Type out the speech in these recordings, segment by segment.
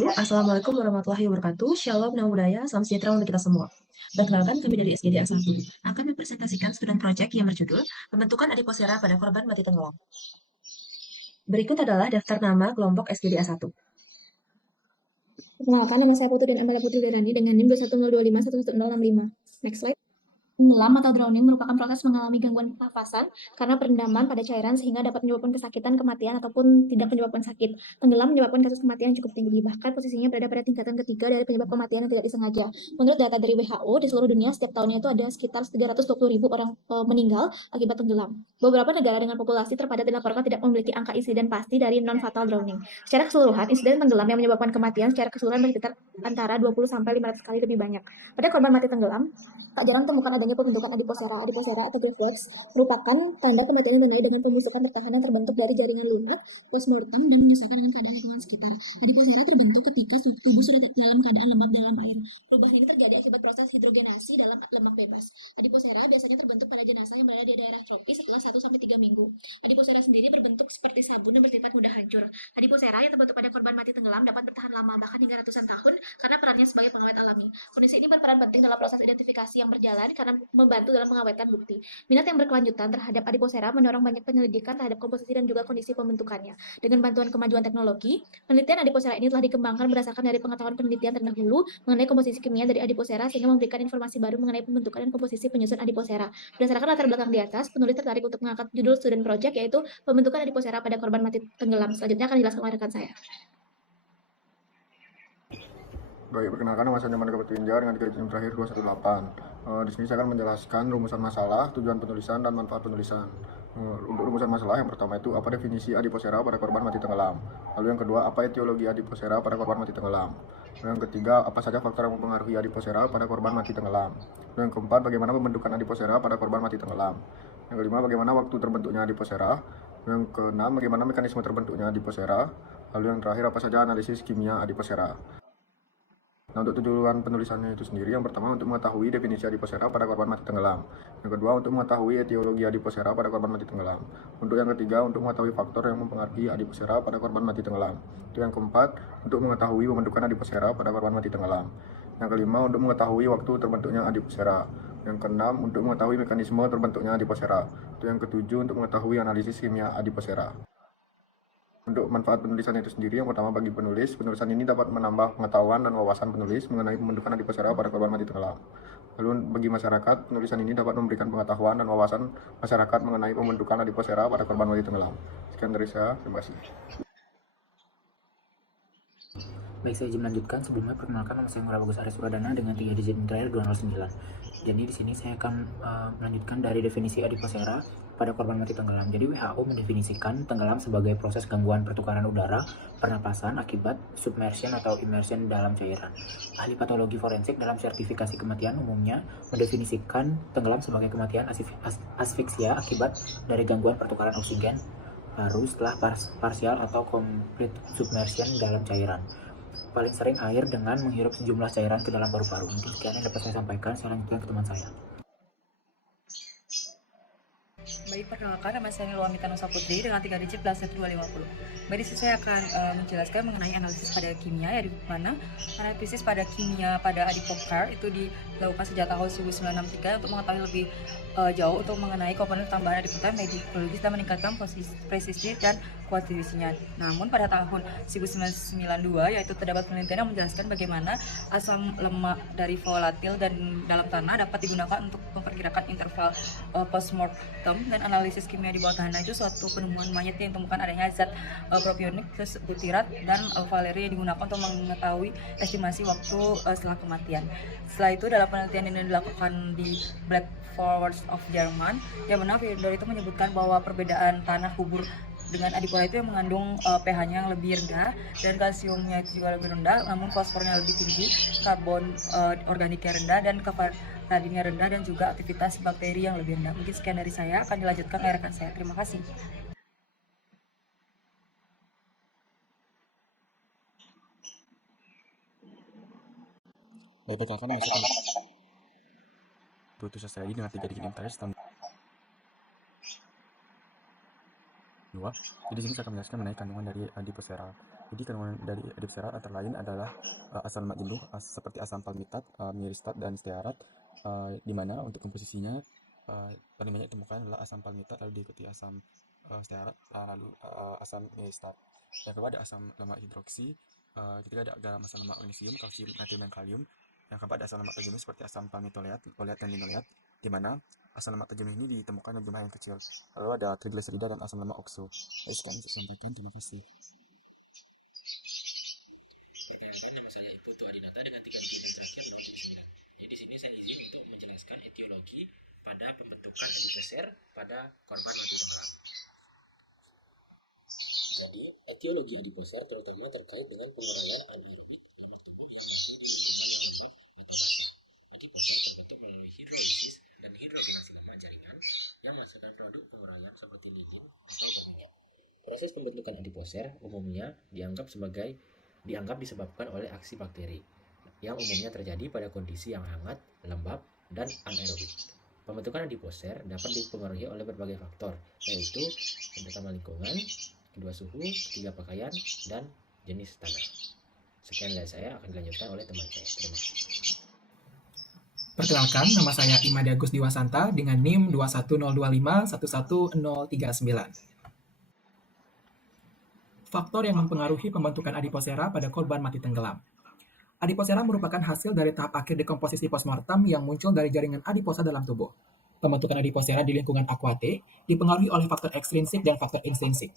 wabarakatuh. Assalamualaikum warahmatullahi wabarakatuh. Shalom, nama budaya, salam sejahtera untuk kita semua. Perkenalkan, kami dari SGD A1 akan mempresentasikan student project yang berjudul Pembentukan Adiposera pada Korban Mati Tenggelam. Berikut adalah daftar nama kelompok SGD A1. Perkenalkan, nama saya Putu dan Amanda Putri Darani dengan NIM 21025111065. Next slide. Tenggelam atau drowning merupakan proses mengalami gangguan pernafasan karena perendaman pada cairan sehingga dapat menyebabkan kesakitan, kematian, ataupun tidak menyebabkan sakit. Tenggelam menyebabkan kasus kematian yang cukup tinggi, bahkan posisinya berada pada tingkatan ketiga dari penyebab kematian yang tidak disengaja. Menurut data dari WHO, di seluruh dunia setiap tahunnya itu ada sekitar 320.000 orang meninggal akibat tenggelam. Beberapa negara dengan populasi terpadat dilaporkan tidak memiliki angka insiden pasti dari non-fatal drowning. Secara keseluruhan, insiden tenggelam yang menyebabkan kematian secara keseluruhan berkisar antara 20-500 kali lebih banyak. Pada korban mati tenggelam, tak jarang temukan adanya pembentukan adiposera. Adiposera atau graveworks merupakan tanda kematian yang ditandai dengan pembusukan tertahan yang terbentuk dari jaringan lunak postmortem dan menyesuaikan dengan keadaan lingkungan sekitar. Adiposera terbentuk ketika tubuh sudah dalam keadaan lembab dalam air. Perubahan ini terjadi akibat proses hidrogenasi dalam lemak bebas. Adiposera biasanya terbentuk pada jenazah yang berada di daerah tropis setelah 1-3 minggu. Adiposera sendiri berbentuk seperti sabun dan bersifat mudah hancur. Adiposera yang terbentuk pada korban mati tenggelam dapat bertahan lama, bahkan hingga ratusan tahun, karena perannya sebagai pengawet alami. Kondisi ini berperan penting dalam proses identifikasi yang berjalan karena membantu dalam pengawetkan bukti. Minat yang berkelanjutan terhadap adiposera mendorong banyak penyelidikan terhadap komposisi dan juga kondisi pembentukannya. Dengan bantuan kemajuan teknologi, penelitian adiposera ini telah dikembangkan berdasarkan dari pengetahuan penelitian terdahulu mengenai komposisi kimia dari adiposera sehingga memberikan informasi baru mengenai pembentukan dan komposisi penyusun adiposera. Berdasarkan latar belakang di atas, penulis tertarik untuk mengangkat judul student project yaitu pembentukan adiposera pada korban mati tenggelam. Selanjutnya akan dijelaskan oleh rekan saya. Baik, perkenalkan nama saya Nyoman Tinjar dengan garis terakhir 218. Di sini saya akan menjelaskan rumusan masalah, tujuan penulisan, dan manfaat penulisan. Untuk rumusan masalah, yang pertama itu apa definisi adiposera pada korban mati tenggelam. Lalu yang kedua, apa etiologi adiposera pada korban mati tenggelam. Lalu yang ketiga, apa saja faktor yang mempengaruhi adiposera pada korban mati tenggelam. Lalu yang keempat, bagaimana pembentukan adiposera pada korban mati tenggelam. Yang kelima, bagaimana waktu terbentuknya adiposera. Yang keenam, bagaimana mekanisme terbentuknya adiposera. Lalu yang terakhir, apa saja analisis kimia adiposera. Nah, untuk tujuan penulisannya itu sendiri, yang pertama untuk mengetahui definisi adiposera pada korban mati tenggelam. Yang kedua untuk mengetahui etiologi adiposera pada korban mati tenggelam. Untuk yang ketiga untuk mengetahui faktor yang mempengaruhi adiposera pada korban mati tenggelam. Itu yang keempat untuk mengetahui pembentukan adiposera pada korban mati tenggelam. Yang kelima untuk mengetahui waktu terbentuknya adiposera. Yang keenam untuk mengetahui mekanisme terbentuknya adiposera. Itu yang ketujuh untuk mengetahui analisis kimia adiposera. Untuk manfaat penulisan itu sendiri, yang pertama bagi penulis, penulisan ini dapat menambah pengetahuan dan wawasan penulis mengenai pembentukan adiposera pada korban mati tenggelam. Lalu bagi masyarakat, penulisan ini dapat memberikan pengetahuan dan wawasan masyarakat mengenai pembentukan adiposera pada korban mati tenggelam. Sekian dari saya, terima kasih. Baik, saya izin melanjutkan. Sebelumnya perkenalkan, nama saya Ngurah Bagus Aris Suradana dengan 3 digit terakhir 209. Jadi di sini saya akan melanjutkan dari definisi adiposera pada korban mati tenggelam. Jadi WHO mendefinisikan tenggelam sebagai proses gangguan pertukaran udara pernapasan akibat submersion atau immersion dalam cairan. Ahli patologi forensik dalam sertifikasi kematian umumnya mendefinisikan tenggelam sebagai kematian asfiksia akibat dari gangguan pertukaran oksigen paru setelah parsial atau complete submersion dalam cairan. Paling sering air dengan menghirup sejumlah cairan ke dalam paru-paru. Mungkin sekian yang dapat saya sampaikan. Saya lanjutkan ke teman saya. Baik, perkenalkan nama saya Nilwamita Nusa Putri dengan 3 digit +250. Baik, di sini saya akan menjelaskan mengenai analisis pada kimia, ya, di mana analisis pada kimia pada adipokar itu dilakukan sejak tahun 1963 untuk mengetahui lebih jauh untuk mengenai komponen tambahan adipotar medikologis dan meningkatkan presisi dan kuantitasinya. Namun pada tahun 1992 yaitu terdapat penelitian yang menjelaskan bagaimana asam lemak dari volatil dan dalam tanah dapat digunakan untuk memperkirakan interval postmortem dan analisis kimia di bawah tanah. Itu suatu penemuan mayat yang ditemukan adanya zat propionik, butirat, dan valeri yang digunakan untuk mengetahui estimasi waktu setelah kematian. Setelah itu dalam penelitian ini dilakukan di Black Forest of German, yang mana dari itu menyebutkan bahwa perbedaan tanah kubur dengan adipora itu yang mengandung pH-nya yang lebih rendah dan kalsiumnya itu juga lebih rendah, namun fosfornya lebih tinggi, karbon organiknya rendah, dan radinnya rendah, dan juga aktivitas bakteri yang lebih rendah. Mungkin sekian dari saya, akan dilanjutkan oleh rekan saya. Terima kasih. Baik, perkenalkan nama saya Putu Sastradi dengan 3 digit terakhir tahun 2. Jadi di sini saya akan menjelaskan mengenai kandungan dari adiposera. Jadi kandungan dari adiposera antara lain adalah asam lemak jenuh seperti asam palmitat, miristat, dan stearat. Di mana untuk komposisinya paling banyak ditemukan adalah asam palmitat, lalu diikuti asam stearat, lalu asam miristat. Yang kedua ada asam lemak hidroksi, ketiga ada garam asam lemak magnesium, kalsium, natrium, dan kalium. Yang keempat ada asam lemak terjenuh seperti asam palmitoleat, oleat, dan linoleat, di mana asam lemak terjenuh ini ditemukan dalam jumlah yang kecil. Lalu ada trigliserida dan asam lemak okso. Sekian saya sampaikan, terima kasih. Perkenalkan, nama saya Putu Adinata dengan 3 digit terakhir 09. Jadi di sini saya izin untuk menjelaskan etiologi pada pembentukan adiposer pada korban mati tenggelam. Jadi, etiologi adiposer terutama terkait dengan penguraian anaerobik lemak tubuh yang terjadi di lingkungan yang lembab atau adiposer terbentuk melalui hidrolisis dan hidrogenasi lemak jaringan yang menghasilkan produk penguraian seperti ligin atau minyak. Proses pembentukan adiposer umumnya dianggap disebabkan oleh aksi bakteri yang umumnya terjadi pada kondisi yang hangat, lembab, dan anaerobik. Pembentukan adiposer dapat dipengaruhi oleh berbagai faktor, yaitu pertama lingkungan, kedua suhu, ketiga pakaian, dan jenis tanah. Sekian dari saya, akan dilanjutkan oleh teman saya. Terima kasih. Perkenalkan, nama saya Imadi Agus Diwasanta dengan NIM 21025111039. Faktor yang mempengaruhi pembentukan adiposera pada korban mati tenggelam. Adiposera merupakan hasil dari tahap akhir dekomposisi postmortem yang muncul dari jaringan adiposa dalam tubuh. Pembentukan adiposera di lingkungan akuatik dipengaruhi oleh faktor ekstrinsik dan faktor intrinsik.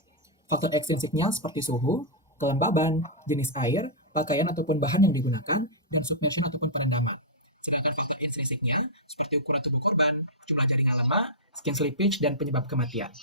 Faktor ekstrinsiknya seperti suhu, kelembaban, jenis air, pakaian ataupun bahan yang digunakan, dan submersion ataupun perendaman. Sedangkan faktor intrinsiknya seperti ukuran tubuh korban, jumlah jaringan lemak, skin slippage, dan penyebab kematian.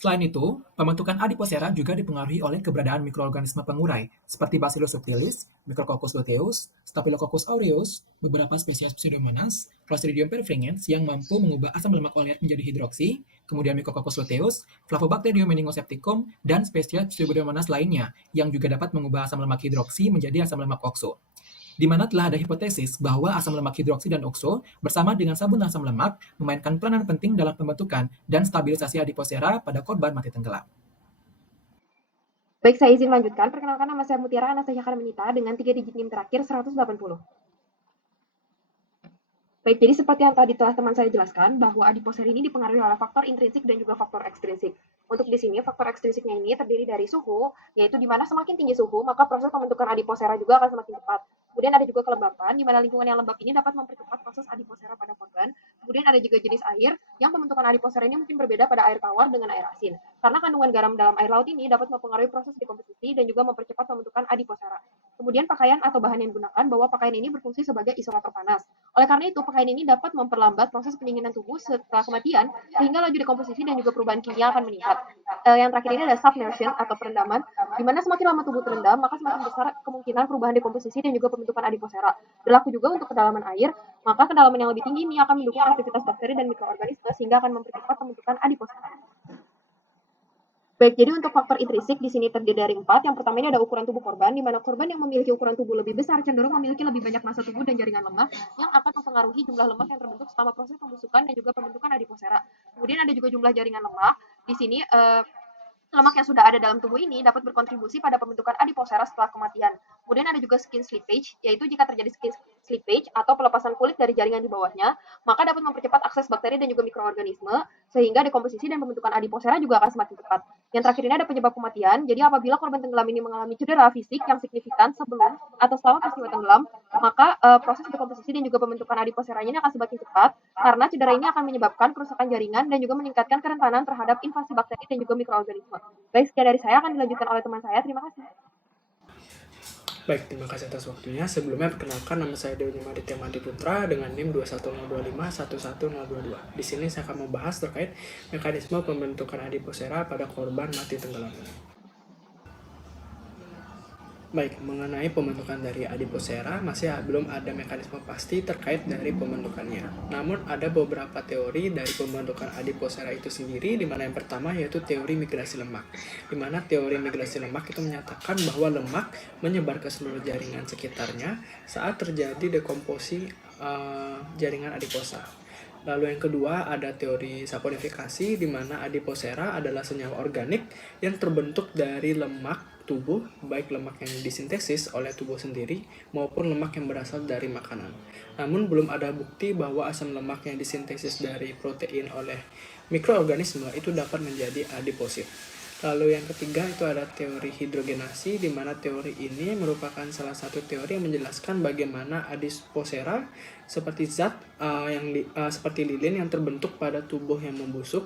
Selain itu, pembentukan adiposera juga dipengaruhi oleh keberadaan mikroorganisme pengurai seperti Bacillus subtilis, Micrococcus luteus, Staphylococcus aureus, beberapa spesies Pseudomonas, Clostridium perfringens yang mampu mengubah asam lemak oleat menjadi hidroksi, kemudian Micrococcus luteus, Flavobacterium meningosepticum, dan spesies Pseudomonas lainnya yang juga dapat mengubah asam lemak hidroksi menjadi asam lemak okso. Di mana telah ada hipotesis bahwa asam lemak hidroksi dan okso bersama dengan sabun asam lemak memainkan peranan penting dalam pembentukan dan stabilisasi adiposera pada korban mati tenggelam. Baik, saya izin lanjutkan. Perkenalkan, nama saya Mutiara Anastasia Karmenita dengan 3 digit NIM terakhir 180. Baik, jadi seperti yang tadi telah teman saya jelaskan, bahwa adiposer ini dipengaruhi oleh faktor intrinsik dan juga faktor ekstrinsik. Untuk di sini, faktor ekstrinsiknya ini terdiri dari suhu, yaitu di mana semakin tinggi suhu, maka proses pembentukan adiposera juga akan semakin cepat. Kemudian ada juga kelembapan, di mana lingkungan yang lembab ini dapat mempercepat proses adiposera pada korban. Kemudian ada juga jenis air, yang pembentukan adiposera ini mungkin berbeda pada air tawar dengan air asin. Karena kandungan garam dalam air laut ini dapat mempengaruhi proses dekomposisi dan juga mempercepat pembentukan adiposera. Kemudian pakaian atau bahan yang digunakan, bahwa pakaian ini berfungsi sebagai isolator panas. Oleh karena itu, pakaian ini dapat memperlambat proses pendinginan tubuh setelah kematian, sehingga laju dekomposisi dan juga perubahan kimia akan meningkat. Yang terakhir ini adalah submersion atau perendaman, di mana semakin lama tubuh terendam, maka semakin besar kemungkinan perubahan dekomposisi dan juga pembentukan adiposera. Berlaku juga untuk kedalaman air, maka kedalaman yang lebih tinggi ini akan mendukung aktivitas bakteri dan mikroorganisme sehingga akan mempercepat pembentukan adiposera. Baik, jadi untuk faktor intrinsik di sini terdiri dari 4. Yang pertama ini ada ukuran tubuh korban, di mana korban yang memiliki ukuran tubuh lebih besar cenderung memiliki lebih banyak massa tubuh dan jaringan lemak yang akan mempengaruhi jumlah lemak yang terbentuk selama proses pembusukan dan juga pembentukan adiposera. Kemudian ada juga jumlah jaringan lemak. Di sini lemak yang sudah ada dalam tubuh ini dapat berkontribusi pada pembentukan adiposera setelah kematian. Kemudian ada juga skin slippage, yaitu jika terjadi skin slippage atau pelepasan kulit dari jaringan di bawahnya, maka dapat mempercepat akses bakteri dan juga mikroorganisme, sehingga dekomposisi dan pembentukan adiposera juga akan semakin cepat. Yang terakhir ini ada penyebab kematian, jadi apabila korban tenggelam ini mengalami cedera fisik yang signifikan sebelum atau selama peristiwa tenggelam, maka proses dekomposisi dan juga pembentukan adiposeranya ini akan semakin cepat, karena cedera ini akan menyebabkan kerusakan jaringan dan juga meningkatkan kerentanan terhadap invasi bakteri dan juga mikroorganisme. Baik, sekian dari saya, akan dilanjutkan oleh teman saya. Terima kasih. Baik, terima kasih atas waktunya. Sebelumnya perkenalkan, nama saya Dewi Maditya Mandiputra dengan NIM 21025111022. Di sini saya akan membahas terkait mekanisme pembentukan adiposera pada korban mati tenggelam. Baik, mengenai pembentukan dari adiposera, masih belum ada mekanisme pasti terkait dari pembentukannya. Namun ada beberapa teori dari pembentukan adiposera itu sendiri, di mana yang pertama yaitu teori migrasi lemak. Di mana teori migrasi lemak itu menyatakan bahwa lemak menyebar ke seluruh jaringan sekitarnya saat terjadi dekomposisi jaringan adiposa. Lalu yang kedua ada teori saponifikasi, di mana adiposera adalah senyawa organik yang terbentuk dari lemak tubuh, baik lemak yang disintesis oleh tubuh sendiri maupun lemak yang berasal dari makanan. Namun belum ada bukti bahwa asam lemak yang disintesis dari protein oleh mikroorganisme itu dapat menjadi adiposit. Lalu yang ketiga itu ada teori hidrogenasi, di mana teori ini merupakan salah satu teori yang menjelaskan bagaimana adiposera seperti zat seperti lilin yang terbentuk pada tubuh yang membusuk.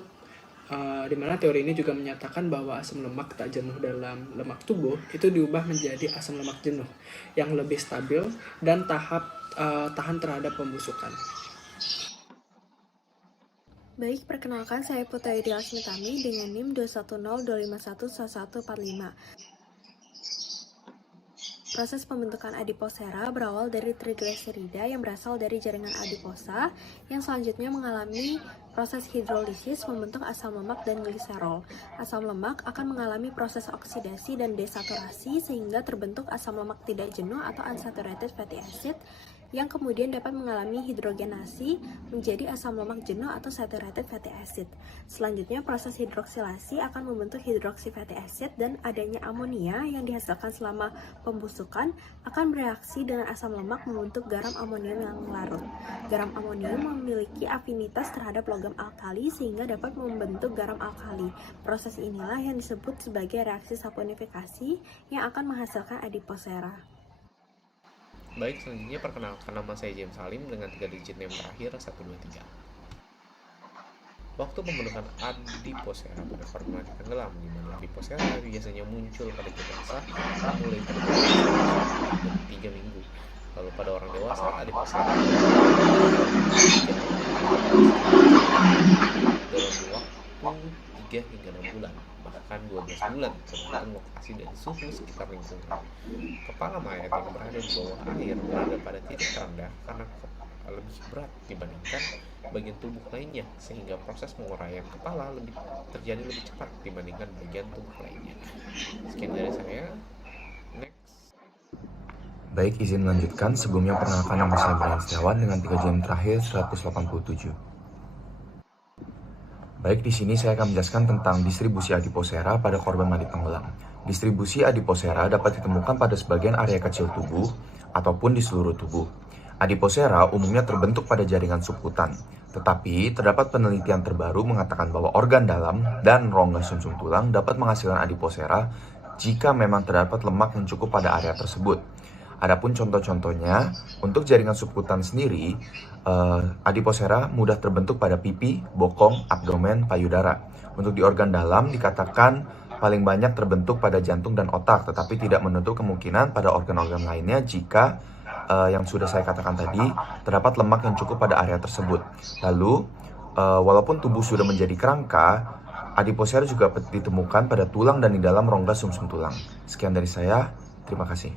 Di mana teori ini juga menyatakan bahwa asam lemak tak jenuh dalam lemak tubuh itu diubah menjadi asam lemak jenuh yang lebih stabil dan tahan terhadap pembusukan. Baik, perkenalkan saya Putri Lasmitami dengan NIM 210-251-1145. Proses pembentukan adiposera berawal dari trigliserida yang berasal dari jaringan adiposa yang selanjutnya mengalami proses hidrolisis membentuk asam lemak dan gliserol. Asam lemak akan mengalami proses oksidasi dan desaturasi sehingga terbentuk asam lemak tidak jenuh atau unsaturated fatty acid yang kemudian dapat mengalami hidrogenasi menjadi asam lemak jenuh atau saturated fatty acid. Selanjutnya, proses hidroksilasi akan membentuk hidroksi fatty acid dan adanya amonia yang dihasilkan selama pembusukan akan bereaksi dengan asam lemak membentuk garam amonium yang larut. Garam amonium memiliki afinitas terhadap logam alkali sehingga dapat membentuk garam alkali. Proses inilah yang disebut sebagai reaksi saponifikasi yang akan menghasilkan adiposera. Baik, selanjutnya perkenalkan, nama saya James Salim dengan 3 digit NIM terakhir 123. Waktu pembentukan adiposera pada korban mati tenggelam, di mana adiposera biasanya muncul pada dewasa mulai terjadi 3 minggu. Lalu pada orang dewasa, adiposera dalam waktu 3 hingga 6 bulan, bahkan 12 bulan, tergantung lokasi dan suhu sekitar lingkungan. Kepala mayat yang berada di bawah air berada pada titik terendah karena lebih berat dibandingkan bagian tubuh lainnya, sehingga proses penguraian kepala terjadi lebih cepat dibandingkan bagian tubuh lainnya. Sekian dari saya. Next. Baik, izin melanjutkan. Sebelumnya perkenalkan, nama saya Brian Setiawan dengan 3 jam terakhir 187. Baik, di sini saya akan menjelaskan tentang distribusi adiposera pada korban mati tenggelam. Distribusi adiposera dapat ditemukan pada sebagian area kecil tubuh ataupun di seluruh tubuh. Adiposera umumnya terbentuk pada jaringan subkutan, tetapi terdapat penelitian terbaru mengatakan bahwa organ dalam dan rongga sumsum tulang dapat menghasilkan adiposera jika memang terdapat lemak yang cukup pada area tersebut. Adapun contoh-contohnya, untuk jaringan subkutan sendiri, adiposera mudah terbentuk pada pipi, bokong, abdomen, payudara. Untuk di organ dalam dikatakan paling banyak terbentuk pada jantung dan otak, tetapi tidak menutup kemungkinan pada organ-organ lainnya jika yang sudah saya katakan tadi terdapat lemak yang cukup pada area tersebut. Lalu, walaupun tubuh sudah menjadi kerangka, adiposera juga ditemukan pada tulang dan di dalam rongga sumsum tulang. Sekian dari saya, terima kasih.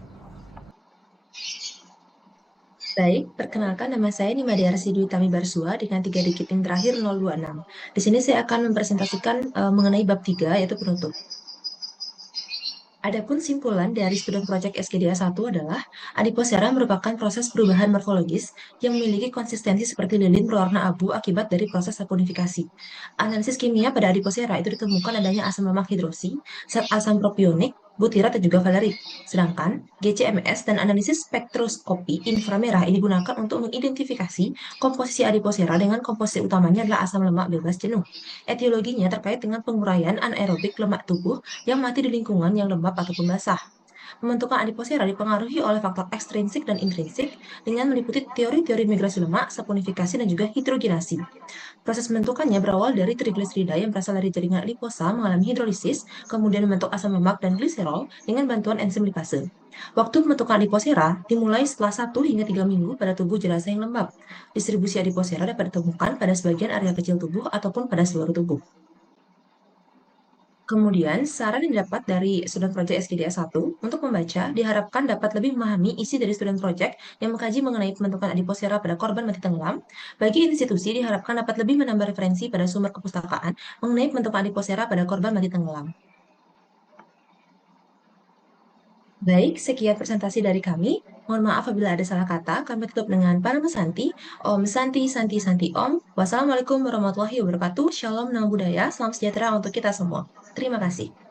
Baik, perkenalkan, nama saya Nimadiarsi Dwi Tami Barsua dengan 3 digit NIM terakhir 026. Di sini saya akan mempresentasikan mengenai bab 3, yaitu penutup. Adapun simpulan dari student project SKDA 1 adalah adiposera merupakan proses perubahan morfologis yang memiliki konsistensi seperti lilin berwarna abu akibat dari proses saponifikasi. Analisis kimia pada adiposera itu ditemukan adanya asam lemak hidroksi, zat asam propionik, butirat dan juga valerik. Sedangkan GCMS dan analisis spektroskopi inframerah ini digunakan untuk mengidentifikasi komposisi adiposera dengan komposisi utamanya adalah asam lemak bebas jenuh. Etiologinya terkait dengan penguraian anaerobik lemak tubuh yang mati di lingkungan yang lembab ataupun basah. Pembentukan adiposera dipengaruhi oleh faktor ekstrinsik dan intrinsik dengan meliputi teori-teori migrasi lemak, saponifikasi, dan juga hidrogenasi. Proses pembentukannya berawal dari trigliserida yang berasal dari jaringan adiposa mengalami hidrolisis, kemudian membentuk asam lemak dan gliserol dengan bantuan enzim lipase. Waktu pembentukan adiposera dimulai setelah 1 hingga 3 minggu pada tubuh jenazah yang lembab. Distribusi adiposera dapat ditemukan pada sebagian area kecil tubuh ataupun pada seluruh tubuh. Kemudian, saran yang didapat dari student project SKDA 1 untuk membaca diharapkan dapat lebih memahami isi dari student project yang mengkaji mengenai pembentukan adiposera pada korban mati tenggelam. Bagi institusi, diharapkan dapat lebih menambah referensi pada sumber kepustakaan mengenai pembentukan adiposera pada korban mati tenggelam. Baik, sekian presentasi dari kami. Mohon maaf apabila ada salah kata. Kami tutup dengan Parama Santi. Om Santi Santi Santi Om. Wassalamualaikum warahmatullahi wabarakatuh. Shalom Nama Budaya. Salam sejahtera untuk kita semua. Terima kasih.